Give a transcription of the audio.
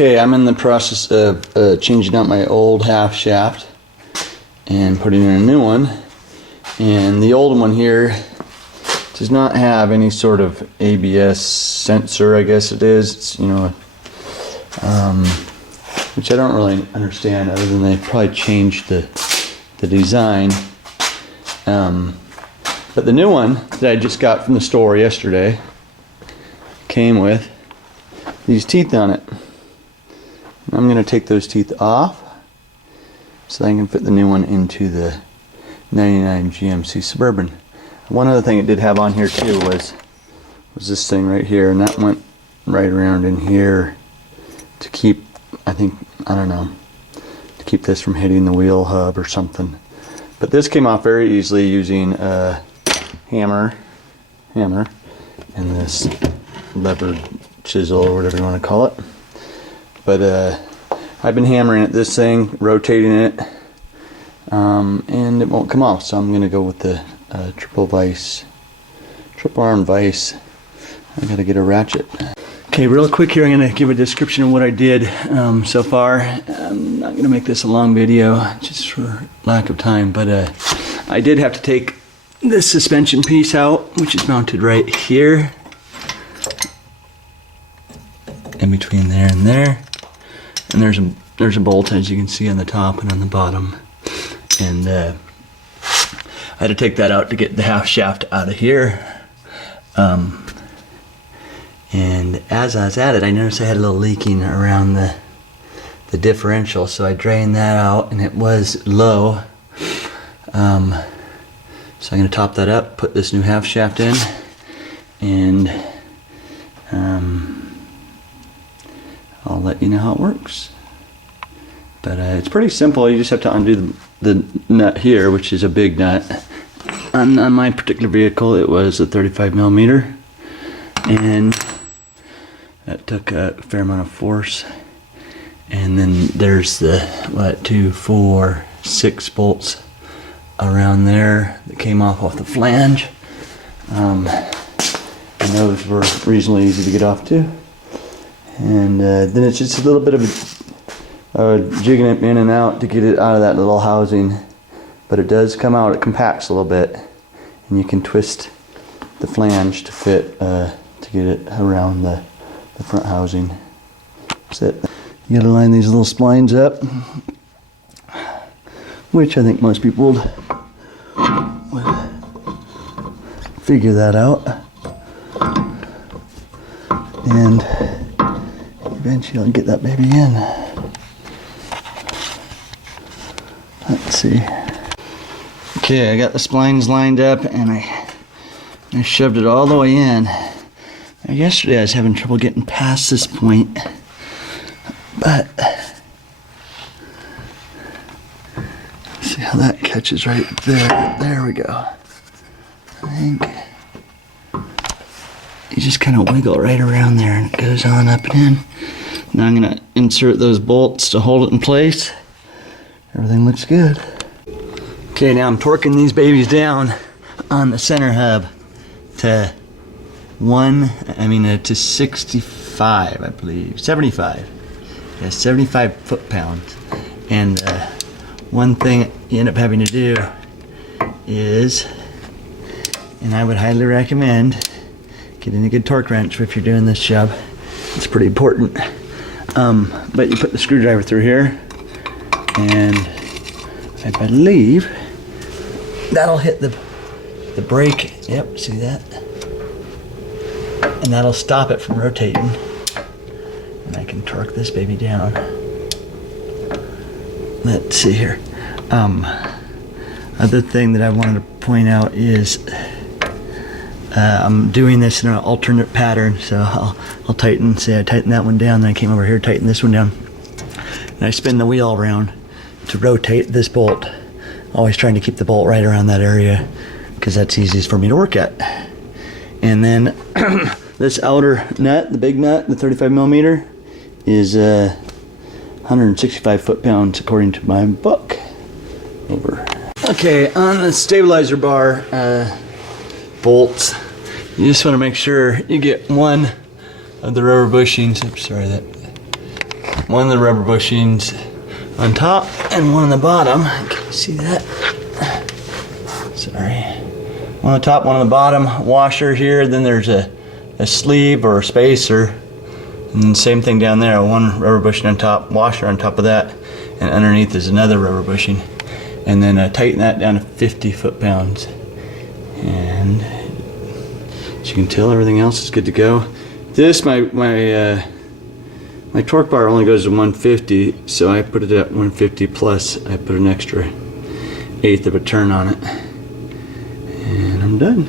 Okay, I'm in the process of changing out my old half shaft and putting in a new one. And the old one here does not have any sort of ABS sensor, I guess it is. It's, you know, which I don't really understand, other than they probably changed the design. But the new one that I just got from the store yesterday came with these teeth on it. I'm going to take those teeth off so I can fit the new one into the 99 GMC Suburban. One other thing it did have on here too was this thing right here, and that went right around in here to keep, I don't know, to keep this from hitting the wheel hub or something. But this came off very easily using a hammer and this lever chisel or whatever you want to call it. But I've been hammering at this thing, rotating it, and it won't come off. So I'm going to go with the triple arm vise. I got to get a ratchet. Okay, real quick here, I'm going to give a description of what I did so far. I'm not going to make this a long video just for lack of time, but I did have to take this suspension piece out, which is mounted right here, in between there and there. And there's a bolt, as you can see, on the top and on the bottom. And I had to take that out to get the half shaft out of here. And as I was at it, I noticed I had a little leaking around the differential, so I drained that out, and it was low. So I'm going to top that up, put this new half shaft in, and I'll let you know how it works. But it's pretty simple. You just have to undo the nut here, which is a big nut. On my particular vehicle, it was a 35 millimeter, and that took a fair amount of force. And then there's the 2, 4, 6 bolts around there that came off the flange. And those were reasonably easy to get off too. And then it's just a little bit of jigging it in and out to get it out of that little housing. But it does come out, it compacts a little bit, and you can twist the flange to fit, to get it around the front housing. That's it. You gotta line these little splines up, which I think most people would figure that out. And eventually I'll get that baby in. Let's see. Okay, I got the splines lined up, and I shoved it all the way in. Now, yesterday I was having trouble getting past this point, but see how that catches right there. There we go. I think you just kind of wiggle right around there, and it goes on up and in. Now I'm going to insert those bolts to hold it in place. Everything looks good. Okay, now I'm torquing these babies down on the center hub to to 65, I believe, 75. Yeah, 75 foot-pounds. And one thing you end up having to do is, and I would highly recommend getting a good torque wrench if you're doing this job. It's pretty important. But you put the screwdriver through here, and I believe that'll hit the brake. Yep, see that? And that'll stop it from rotating. And I can torque this baby down. Let's see here. Other thing that I wanted to point out is I'm doing this in an alternate pattern. So I'll tighten, say I tighten that one down, then I came over here, tighten this one down. And I spin the wheel around to rotate this bolt. Always trying to keep the bolt right around that area, because that's easiest for me to work at. And then this outer nut, the big nut, the 35 millimeter, is 165 foot-pounds according to my book. Over. Okay, on the stabilizer bar bolts, you just want to make sure you get one of the rubber bushings. Oops, sorry, that one of the rubber bushings on top and one on the bottom. Can you see that? Sorry. One on the top, one on the bottom, washer here, then there's a sleeve or a spacer, and same thing down there, one rubber bushing on top, washer on top of that, and underneath is another rubber bushing. And then tighten that down to 50 foot-pounds. And as you can tell, everything else is good to go. This, my torque bar only goes to 150, so I put it at 150 plus I put an extra 1/8 of a turn on it. And I'm done.